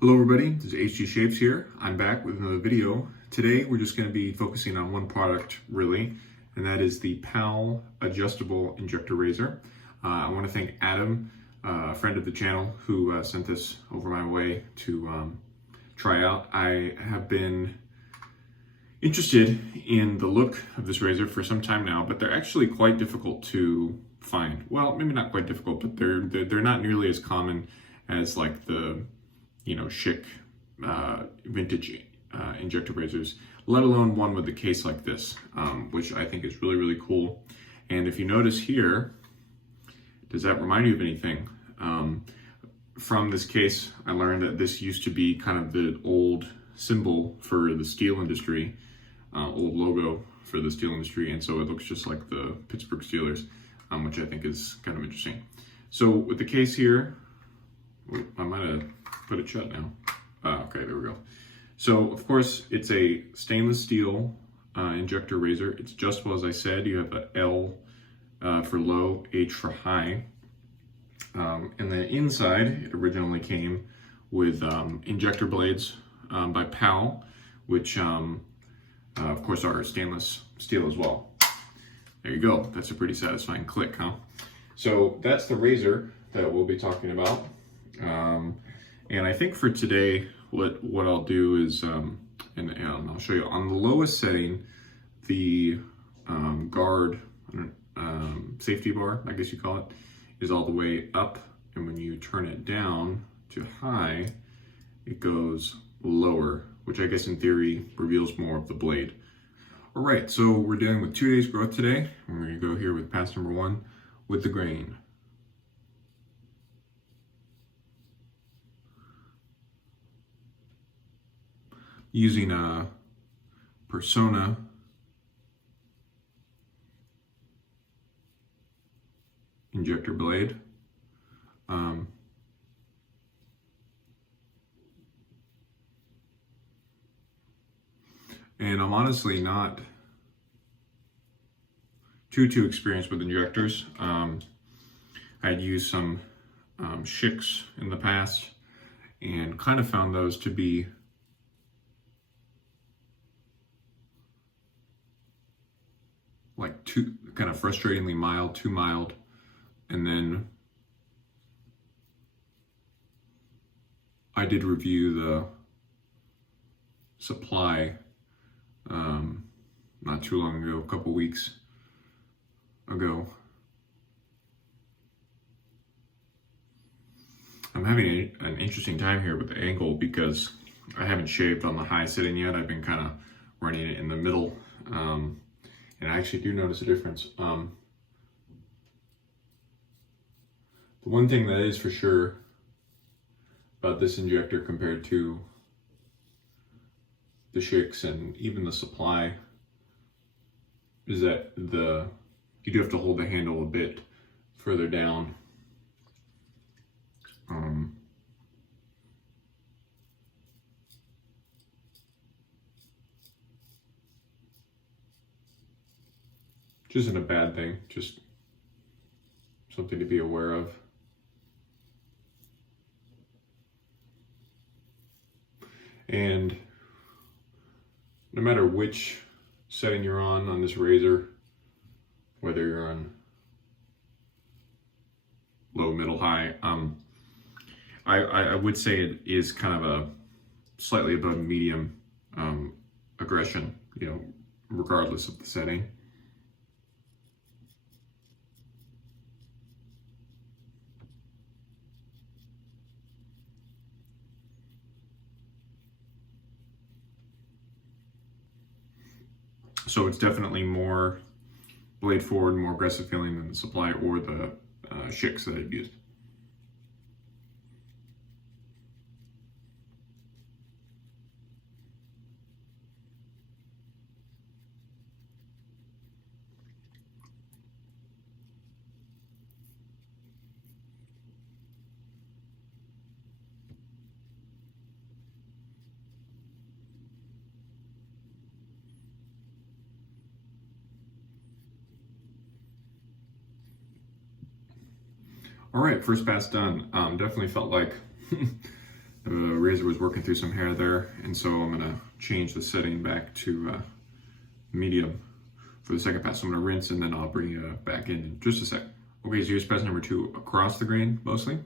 Hello everybody, this is HG Shapes here. I'm back with another video. Today we're just going to be focusing on one product really, and that is the PAL adjustable injector razor. I want to thank Adam, a friend of the channel, who sent this over my way to try out. I have been interested in the look of this razor for some time now, but they're actually quite difficult to find. Well, maybe not quite difficult, but they're not nearly as common as like the chic vintage injector razors, let alone one with a case like this, which I think is really, really cool. And if you notice here, does that remind you of anything? From this case, I learned that this used to be kind of the old symbol for the steel industry, old logo for the steel industry, and so it looks just like the Pittsburgh Steelers, which I think is kind of interesting. So with the case here, I might have put it shut now. Okay, there we go. So of course it's a stainless steel injector razor. It's adjustable, as I said. You have a L for low, H for high. And the inside, it originally came with injector blades by PAL, which of course are stainless steel as well. There you go. That's a pretty satisfying click, huh? So that's the razor that we'll be talking about. And I think for today, what I'll do is, and I'll show you on the lowest setting, the guard safety bar, I guess you call it, is all the way up, and when you turn it down to high, it goes lower, which I guess in theory reveals more of the blade. All right, so we're dealing with 2 days growth today. We're going to go here with pass number 1 with the grain. Using a Persona injector blade. And I'm honestly not too experienced with injectors. I'd used some Shicks in the past and kind of found those to be like too kind of frustratingly mild, too mild. And then I did review the supply not too long ago, a couple weeks ago. I'm having an interesting time here with the angle because I haven't shaved on the high setting yet. I've been kind of running it in the middle. And I actually do notice a difference. The one thing that is for sure about this injector compared to the Shicks and even the supply is that you do have to hold the handle a bit further down. Which isn't a bad thing, just something to be aware of. And no matter which setting you're on this razor, whether you're on low, middle, high, I would say it is kind of a slightly above medium aggression, regardless of the setting. So it's definitely more blade forward, more aggressive feeling than the supply or the Shicks that I've used. All right, first pass done. Definitely felt like The razor was working through some hair there, and so I'm gonna change the setting back to medium for the second pass. So I'm gonna rinse and then I'll bring it back in just a sec. Okay, so here's pass number 2 across the grain mostly.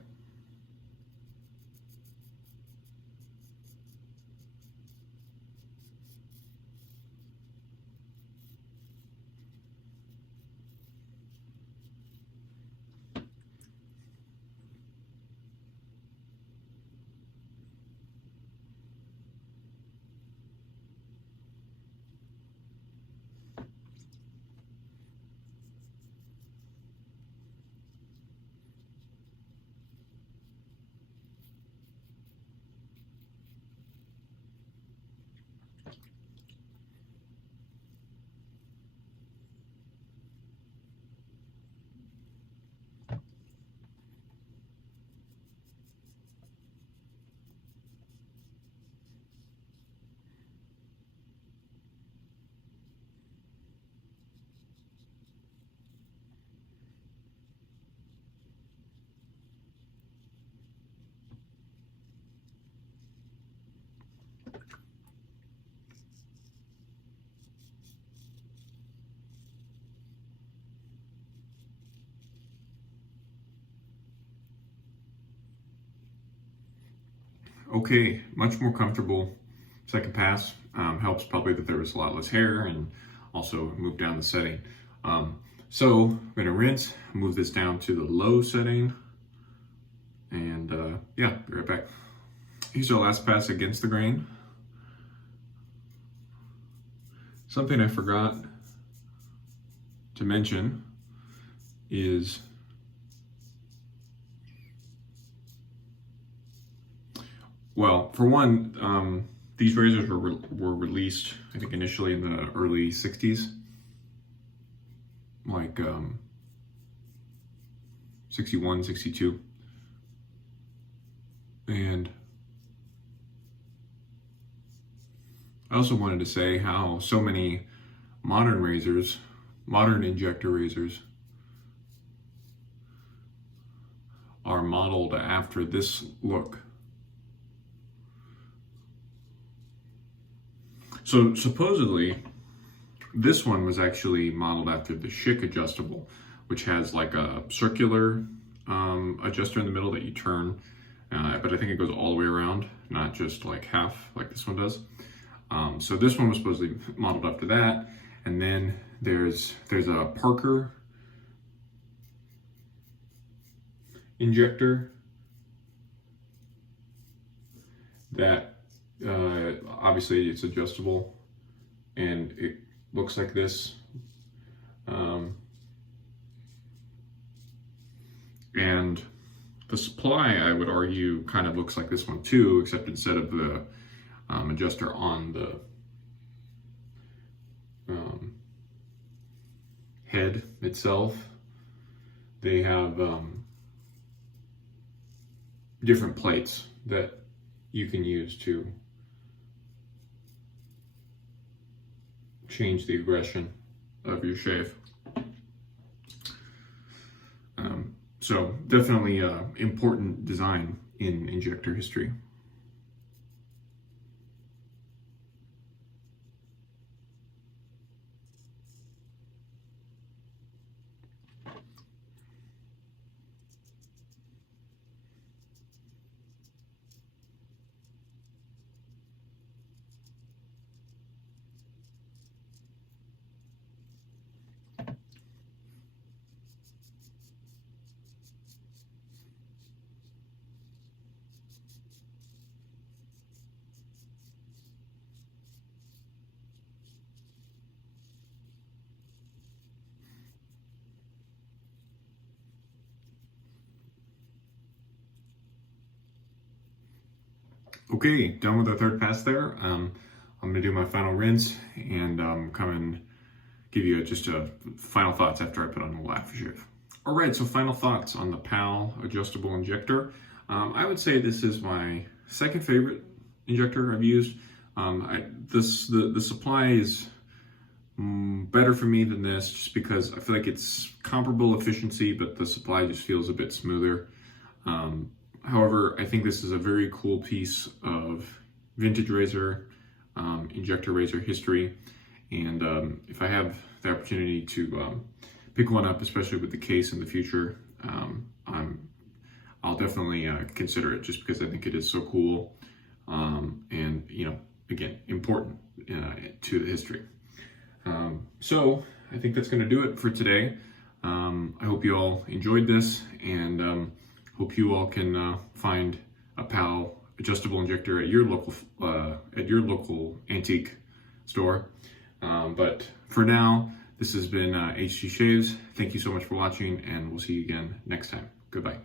Okay, much more comfortable second pass. Helps probably that there was a lot less hair and also move down the setting. So I'm gonna rinse, move this down to the low setting, and yeah, be right back. Here's our last pass against the grain. Something I forgot to mention is well, for one, these razors were released, I think, initially in the early 60s, like 61, 62. And I also wanted to say how so many modern razors, modern injector razors, are modeled after this look. So supposedly, this one was actually modeled after the Schick adjustable, which has like a circular adjuster in the middle that you turn, but I think it goes all the way around, not just like half like this one does. So this one was supposedly modeled after that, and then there's a Parker injector that obviously it's adjustable and it looks like this, and the supply, I would argue, kind of looks like this one too, except instead of the adjuster on the head itself, they have different plates that you can use to change the aggression of your shave. So definitely important design in injector history. Okay, done with the third pass there. I'm gonna do my final rinse and come and give you just a final thoughts after I put on the aftershave. All right, so final thoughts on the PAL adjustable injector. I would say this is my second favorite injector I've used. The supply is better for me than this, just because I feel like it's comparable efficiency, but the supply just feels a bit smoother. However, I think this is a very cool piece of vintage razor, injector razor history. And if I have the opportunity to pick one up, especially with the case in the future, I'll definitely consider it, just because I think it is so cool, and again, important to the history. So I think that's going to do it for today. I hope you all enjoyed this, and hope you all can find a PAL adjustable injector at your local antique store. But for now, this has been HG Shaves. Thank you so much for watching, and we'll see you again next time. Goodbye.